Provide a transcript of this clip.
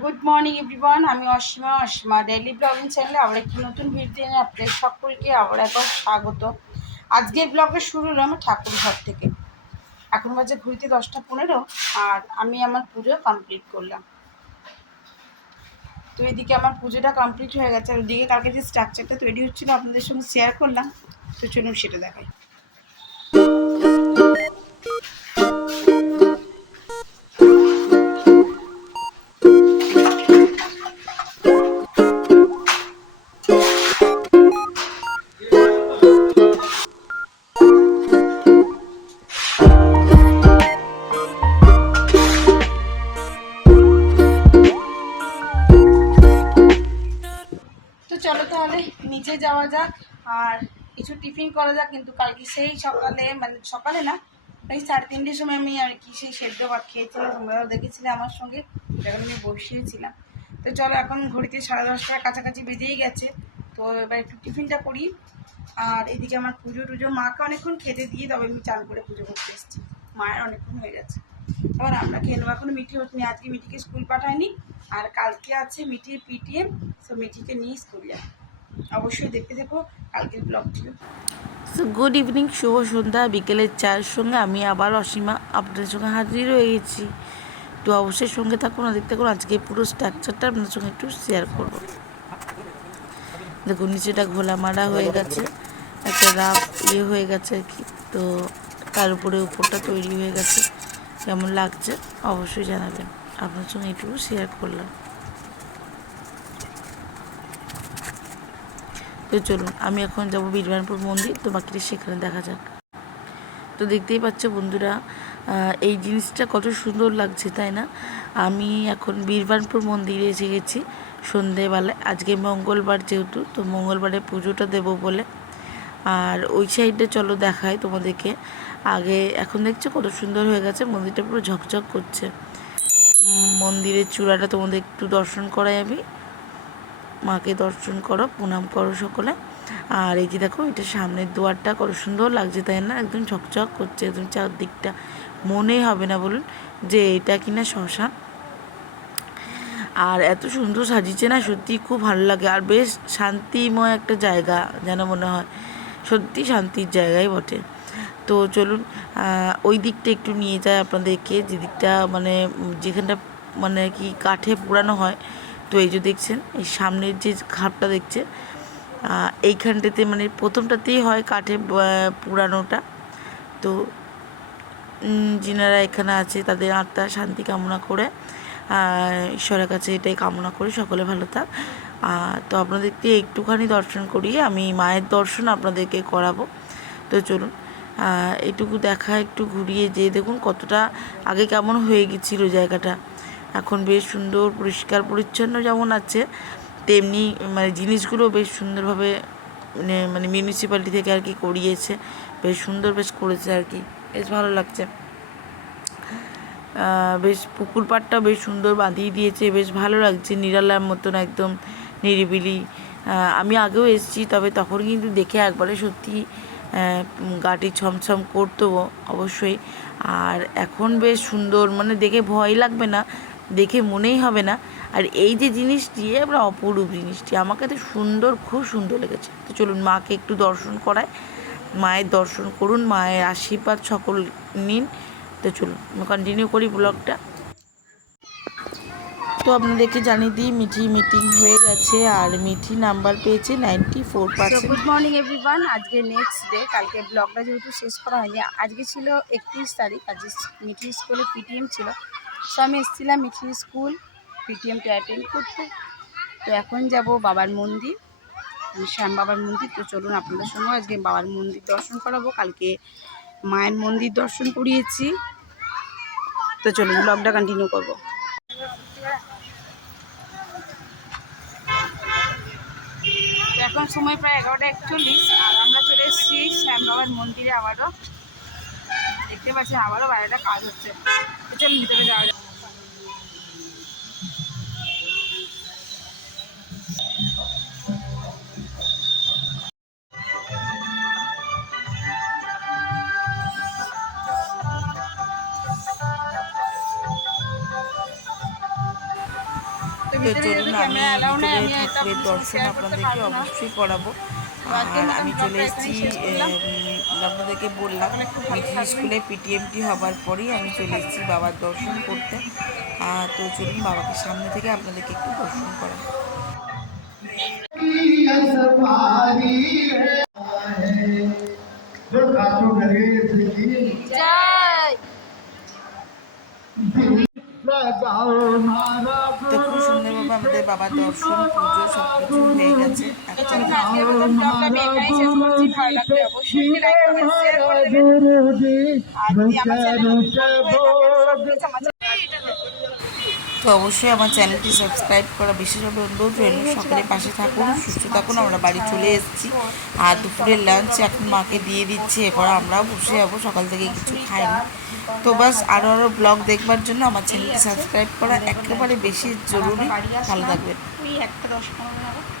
Good morning everyone. আমি Asima daily blogging চ্যানেলে আবার একটি নতুন ভিডিও নিয়ে আপনাদের সকলকে আবার একবার স্বাগত। আজকের ব্লগে শুরু হলো আমার ঠাকুর ঘর থেকে। এখন বাজে ঘুরিতে 10টা 15 আর আমি আমার পুজো কমপ্লিট করলাম। তো এদিকে আমার পুজোটা কমপ্লিট হয়ে গেছে, আর ওদিকে কালকে যে স্ট্রাকচারটা তৈরি হচ্ছিলো আপনাদের সঙ্গে শেয়ার করলাম। তো চলুন সেটা দেখাই। তো চলো তাহলে নিচে যাওয়া যাক আর কিছু টিফিন করা যাক। কিন্তু কালকে সেই সকালে, মানে সকালে না, এই 3:30টার সময় আমি আর কি সেই সেদ্ধ ভাত খেয়েছিলাম। তোমরাও দেখেছিলে আমার সঙ্গে, যখন আমি বসিয়েছিলাম। তো চলো এখন ঘড়িতে 10:30টার কাছাকাছি বেজেই গেছে। তো এবার একটু টিফিনটা করি। আর এদিকে আমার পুজো টুজো মাকে অনেকক্ষণ খেতে দিয়ে তবে আমি চান করে পুজো করতে এসেছি। মায়ের অনেকক্ষণ হয়ে গেছে। এবার আমরা খেয়ে নেবো। এখনো মিঠি হচ্ছে, আজকে মিঠিকে স্কুল পাঠায়নি, আর কালকে আছে মিঠির পিটিএম। সো মিঠিকে নিয়ে স্কুল যায়। অবশ্যই দেখতে দেখো কালকের ব্লগটিও। সো গুড ইভিনিং, শুভ সন্ধ্যা। বিকেলের চায়ের সঙ্গে আমি আবার অসীমা আপনাদের সঙ্গে হাজির হয়ে গেছি। তো অবশ্যই সঙ্গে থাকুন আর দেখতে থাকুন। আজকে পুরো স্ট্রাকচারটা আপনাদের সঙ্গে একটু শেয়ার করব। দেখুন নিচেটা ঘোলা মারা হয়ে গেছে, একটা রাফ হয়ে গেছে আর কি। তো তার উপরে উপরটা তৈরি হয়ে গেছে। কেমন লাগছে অবশ্যই জানাবেন। আপনার সঙ্গে একটু শেয়ার করলাম। তো চলুন আমি এখন যাব বীরবানপুর মন্দির, তো বাকিটা সেখানে দেখা যাক। তো দেখতেই পাচ্ছ বন্ধুরা, এই জিনিসটা কত সুন্দর লাগছে তাই না? আমি এখন বীরবানপুর মন্দিরে এসে গেছি সন্ধেবেলায়। আজকে মঙ্গলবার যেহেতু, তো মঙ্গলবারে পুজোটা দেব বলে। আর ওই সাইডে চলো দেখাই তোমাদেরকে। আগে এখন দেখছো কত সুন্দর হয়ে গেছে, মন্দিরটা পুরো ঝকঝক করছে। মন্দিরের চূড়াটা তোমাদের একটু দর্শন করাই আমি। মাকে দর্শন করো, প্রণাম করো সকলে। আর এই যে দেখো, এটা সামনের দুয়ারটা কত সুন্দর লাগছে তাই না? একদম ঝকঝক করছে একদম চারদিকটা। মনে হবে না বলুন যে এটা কিনা শ্মশান। আর এত সুন্দর সাজিয়েছে না, সত্যি খুব ভালো লাগে। আর বেশ শান্তিময় একটা জায়গা যেন মনে হয়, সত্যি শান্তির জায়গাই বটে। তো চলুন ওই দিকটা একটু নিয়ে যায় আপনাদেরকে, যে দিকটা মানে যেখানটা মানে কি কাঠে পোড়ানো হয়। তো এই যে দেখছেন, এই সামনের যে খাপটা দেখছেন, এইখানটাতে মানে প্রথমটাতেই হয় কাঠে পোড়ানোটা। তো যিনারা এখানে আছে তাদের আত্মার শান্তি কামনা করে, ঈশ্বরের কাছে এটাই কামনা করি সকলে ভালো থাক। তো আপনাদেরকে একটুখানি দর্শন করিয়ে আমি মায়ের দর্শন আপনাদেরকে করাবো। তো চলুন এটুকু দেখা, একটু ঘুরিয়ে যেয়ে দেখুন কতটা আগে কেমন হয়ে গেছিলো জায়গাটা। এখন বেশ সুন্দর পরিষ্কার পরিচ্ছন্ন যেমন আছে, তেমনি মানে জিনিসগুলো বেশ সুন্দরভাবে মানে মিউনিসিপ্যালিটি থেকে আর কি করিয়েছে। বেশ সুন্দর বেশ করেছে আর কি, বেশ ভালো লাগছে। বেশ পুকুর পাড়টা বেশ সুন্দর বাঁধিয়ে দিয়েছে, বেশ ভালো লাগছে, নিরালার মতন একদম নিরিবিলি। আমি আগেও এসেছি, তবে তখন কিন্তু দেখে একবারে সত্যি গাটি ছমছম করতো অবশ্যই। আর এখন বেশ সুন্দর, মানে দেখে ভয় লাগবে না, দেখে মনেই হবে না। আর এই যে জিনিসটি আমরা অপরূপ জিনিসটি আমাকে তো সুন্দর, খুব সুন্দর লেগেছে। তো চলুন মাকে একটু দর্শন করায়, মায়ের দর্শন করুন, মায়ের আশীর্বাদ সকল নিন। তো চলুন কন্টিনিউ করি ব্লগটা। তো আপনাদেরকে জানিয়ে দিই, মিঠি মিটিং হয়ে গেছে আর মিঠি নাম্বার পেয়েছে 94%। Good morning everyone. আজকে নেক্সট ডে। কালকে ব্লগটা যেহেতু শেষ করা হয়নি, আজকে ছিল 31 তারিখ, আজকে মিঠির স্কুলে পিটিএম ছিল। তো আমি এসেছিলাম মিঠির স্কুল পিটিএমটা অ্যাটেন্ড করতে। তো এখন যাব বাবার মন্দির, শ্যাম বাবার মন্দির। তো চলুন আপনাদের সঙ্গে আজকে বাবার মন্দির দর্শন করাবো। কালকে মায়ের মন্দির দর্শন করিয়েছি। তো চলুন ব্লগটা কন্টিনিউ করবো। এখন সময় প্রায় 11টা 41, আর আমরা চলে এসেছি শ্যাম বাবার মন্দিরে। আবারও দেখতে পাচ্ছেন, আবারও বাইরেটা কাজ হচ্ছে। তো চলুন ভিতরে যাওয়া যায়। তো তো ভিতরে চলুন যেহেতু আমি ক্যামেরা অ্যালাউ নাই, ভিতরে আমি এটা ঠাকুরের আপনার সঙ্গে দর্শন শেয়ার করতে আপনাদেরকে পারবো না। অবশ্যই করাবো। তো আর আজকের মতন আমি চলে ব্লগটা এসেছি, এখানেই শেষ করলাম। আপনাদেরকে বললাম সকলে খুব ভালো মিঠি থাকবেন, স্কুলে পিটিএমটি হবার পরেই আমি চলে এসেছি বাবার দর্শন করতে। তো চলুন বাবাকে সামনে থেকে আপনাদেরকে একটু দর্শন করা। জয়। তো খুব সুন্দরভাবে আমাদের বাবার দর্শন পুজো সব কিছু হয়ে গেছে। তো এখন চলুন আজকের মতন ব্লগটা আমি এখানেই শেষ করছি। ভালো লাগলে অবশ্যই একটি লাইক কমেন্ট শেয়ার করে দেবেন। আর যদি আমার চ্যানেল নতুন বন্ধু হয়ে থাকেন তো প্লিজ আমার তো অবশ্যই আমার চ্যানেলটি সাবস্ক্রাইব করা বিশেষভাবে অনুরোধ রইল। সকালে পাশে থাকুন, সুস্থ থাকুন। আমরা বাড়ি চলে এসেছি আর দুপুরের লাঞ্চ এখন মাকে দিয়ে দিচ্ছে, এরপর আমরাও বসে যাবো, সকাল থেকে কিছু খাইনি। তো বাস আরও ব্লগ দেখবার জন্য আমার চ্যানেলটি সাবস্ক্রাইব করা একেবারে বেশি জরুরি। ভালো থাকবেন। ওই 1:10-15